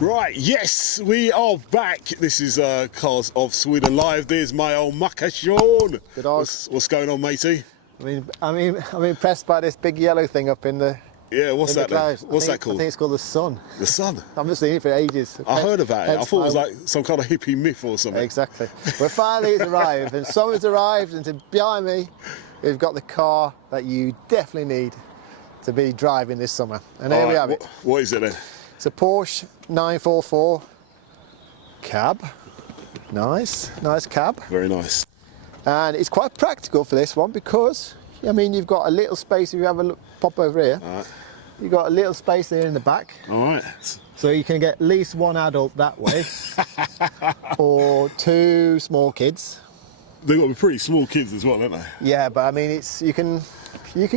Right, yes, we are back. This is Cars of Sweden Live. There's my old mucker, Sean. Good dog. What's going on, matey? I'm impressed by this big yellow thing up in the what's that then? What's that called? I think it's called the sun. The sun? I've been seeing it for ages. I heard about it. I thought it was like some kind of hippie myth or something. Exactly. Well, finally it's arrived, and summer's arrived, and behind me we've got the car that you definitely need to be driving this summer. And here we have it. What is it then? It's a Porsche 944 cab. Nice cab. Very nice. And it's quite practical for this one because, I mean, you've got a little space. If you have a look, pop over here, All right. you've got a little space there in the back. All right. So you can get at least one adult that way, or two small kids. They've got to be pretty small kids as well, don't they? Yeah, but I mean, you can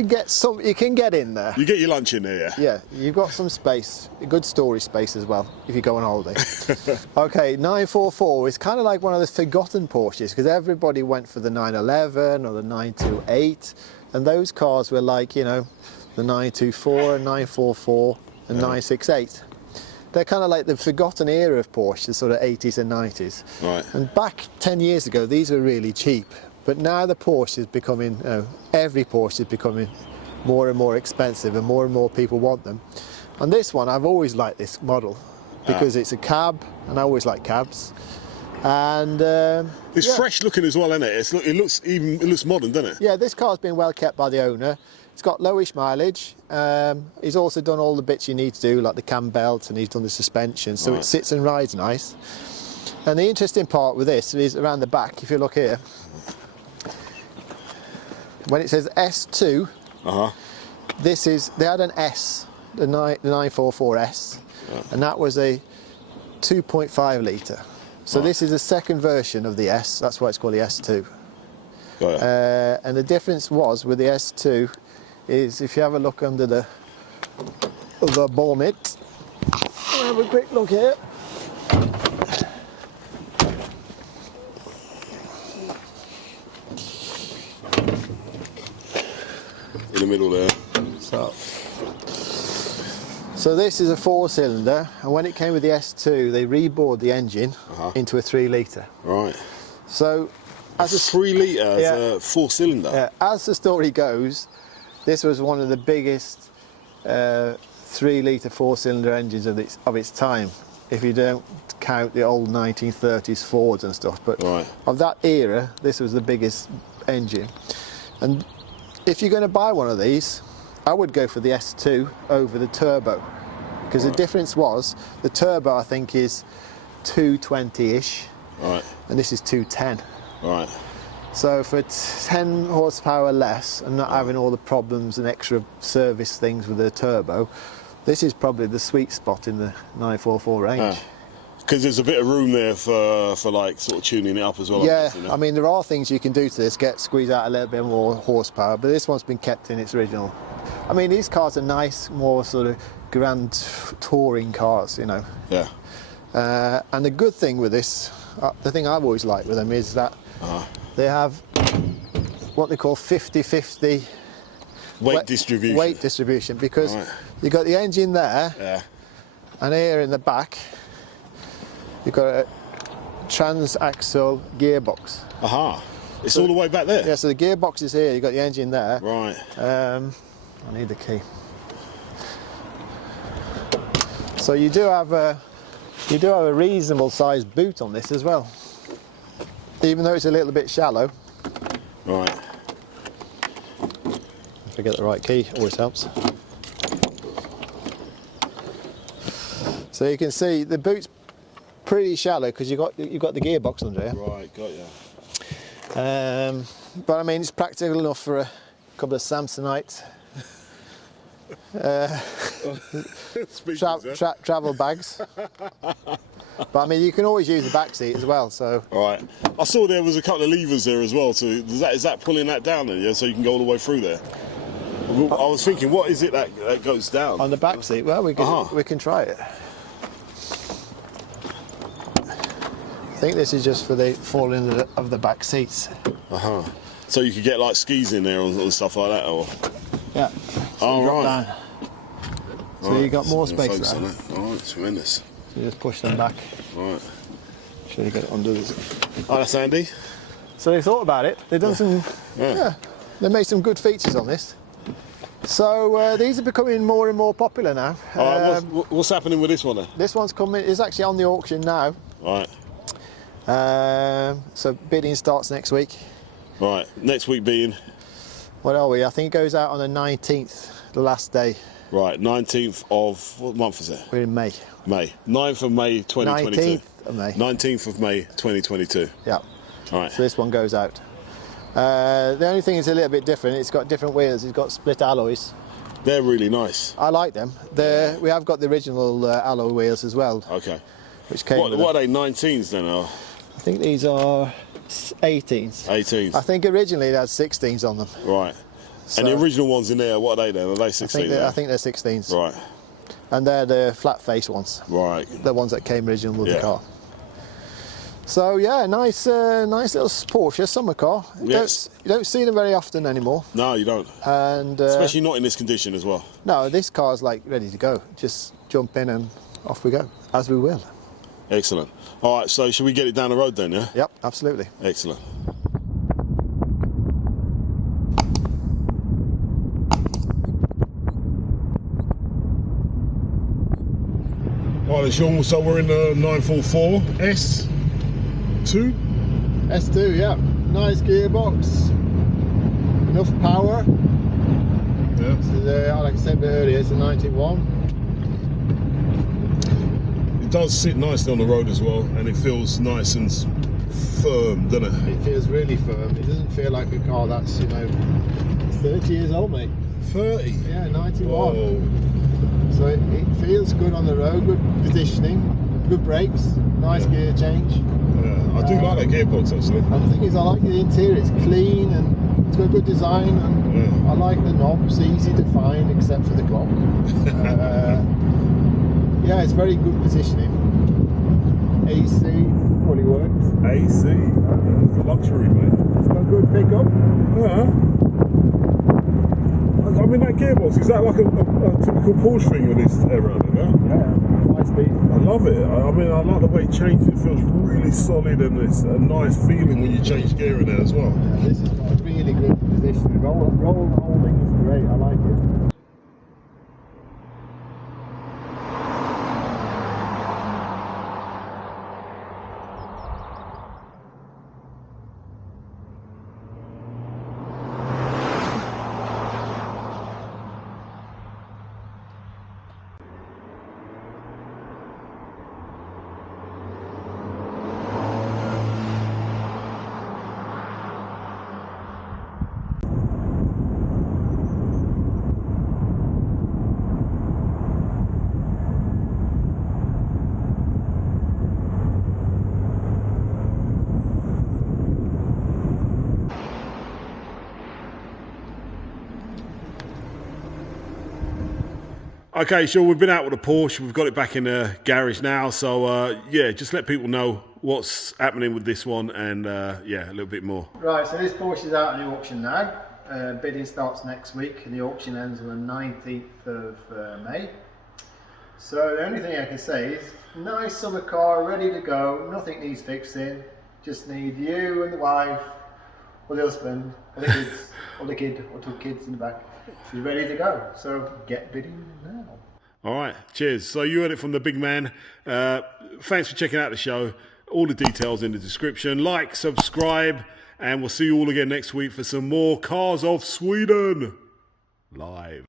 get in there. You get your lunch in there, yeah? Yeah, you've got some space, a good storage space as well, if you go on holiday. Okay, 944 is kind of like one of the forgotten Porsches, because everybody went for the 911 or the 928, and those cars were like, you know, the 924 and 944 and 968. They're kind of like the forgotten era of Porsche, the sort of 80s and 90s. Right. And back 10 years ago, these were really cheap. But now the Porsche is becoming, every Porsche is becoming more and more expensive, and more people want them. And this one, I've always liked this model because it's a cab, and I always like cabs. And it's fresh looking as well, isn't it? It looks modern, doesn't it? Yeah, this car's been well kept by the owner. It's got lowish mileage. He's also done all the bits you need to do, like the cam belts, and he's done the suspension, so it sits and rides nice. And the interesting part with this is around the back. If you look here, when it says S2, they had an S, the 944S, and that was a 2.5 litre. So this is a second version of the S. That's why it's called the S2. Got it. And the difference was with the S2 is, if you have a look under the bonnet, have a quick look here. In the middle there. So this is a 4-cylinder, and when it came with the S2, they rebored the engine into a 3 litre. Right. So as a 3 litre, as a 4-cylinder. As the story goes, this was one of the biggest 3 litre 4-cylinder engines of its time, if you don't count the old 1930s Fords and stuff. But of that era, this was the biggest engine. And if you're going to buy one of these, I would go for the S2 over the turbo, because the difference was the turbo, I think, is 220-ish, and this is 210. Right. So for 10 horsepower less, and not having all the problems and extra service things with the turbo, this is probably the sweet spot in the 944 range. Because there's a bit of room there for like sort of tuning it up as well. Yeah, you know? I mean, there are things you can do to this, squeeze out a little bit more horsepower, but this one's been kept in its original. I mean, these cars are nice, more sort of grand touring cars, you know. Yeah. And the good thing with this, the thing I've always liked with them is that they have what they call 50-50 weight distribution. Weight distribution, because you've got the engine there, and here in the back, you've got a transaxle gearbox. It's all the way back there? Yeah, so the gearbox is here, you've got the engine there. Right. I need the key. So you do have a reasonable sized boot on this as well, even though it's a little bit shallow. Right. If I get the right key, always helps. So you can see the boot's pretty shallow because you've got the gearbox under here. Right, got you. But I mean, it's practical enough for a couple of Samsonite travel bags. But I mean, you can always use the back seat as well. So. Right. I saw there was a couple of levers there as well. So is that pulling that down then? Yeah. So you can go all the way through there. I was thinking, what is it that goes down? On the back seat? Well, we can try it. I think this is just for the falling of the back seats. So you could get like skis in there and stuff like that, or? Yeah. So right. down. So you got more space there. All right, tremendous. So you just push them back. Right. Should you get it under this? Oh, that's handy. So they thought about it. They've done some. Yeah. They made some good features on this. So these are becoming more and more popular now. All right, what's happening with this one then? This one's coming. Is actually on the auction now. Right. So bidding starts next week. Right. Next week being. What are we? I think it goes out on the 19th, the last day. Right. 19th of what month is it? We're in May. May. 9th of May 2022. 19th of May. 19th of May 2022. Yeah. All right. So this one goes out. The only thing is a little bit different. It's got different wheels. It's got split alloys. They're really nice. I like them. We have got the original alloy wheels as well. Okay. Which came. What are they? 19s then? Or? I think these are 18s. 18s. I think originally they had 16s on them. Right. So and the original ones in there, what are they then? Are they 16s? I think they're 16s. Right. And they're the flat face ones. Right. The ones that came original with the car. So yeah, nice little Porsche summer car. Yes. You don't see them very often anymore. No, you don't. And especially not in this condition as well. No, this car's like ready to go. Just jump in and off we go, as we will. Excellent. All right, so should we get it down the road then, yeah? Yep, absolutely. Excellent. All right, Sean, so we're in the 944 S2? S2, yeah. Nice gearbox. Enough power. Yeah. So like I said a bit earlier, it's a 91. It does sit nicely on the road as well, and it feels nice and firm, doesn't it? It feels really firm. It doesn't feel like a car that's, 30 years old, mate. 30? Yeah, 91. Whoa. So it feels good on the road, good positioning, good brakes, nice gear change. Yeah, I do like that gearbox actually. And the thing is, I like the interior. It's clean and it's got good design, and I like the knobs, easy to find except for the clock. Yeah, it's very good positioning. AC fully works. AC, luxury, mate. It's got good pickup. Yeah. I mean, that gearbox, is that like a typical Porsche thing with this era? Yeah, 5 speed. I love it. I mean, I like the way it changes. It feels really solid, and it's a nice feeling when you change gear in there as well. Yeah, this has got a really good position. Roll holding is great. I like it. Okay, sure. We've been out with a Porsche. We've got it back in the garage now. So, yeah, just let people know what's happening with this one and, yeah, a little bit more. Right, so this Porsche is out in the auction now. Bidding starts next week and the auction ends on the 19th of May. So the only thing I can say is, nice summer car, ready to go. Nothing needs fixing. Just need you and the wife, or the husband, or the kids, or the kid, or 2 kids in the back. She's ready to go. So get bidding now. All right, cheers. So you heard it from the big man. Thanks for checking out the show. All the details in the description. Like, subscribe, and we'll see you all again next week for some more Cars of Sweden live.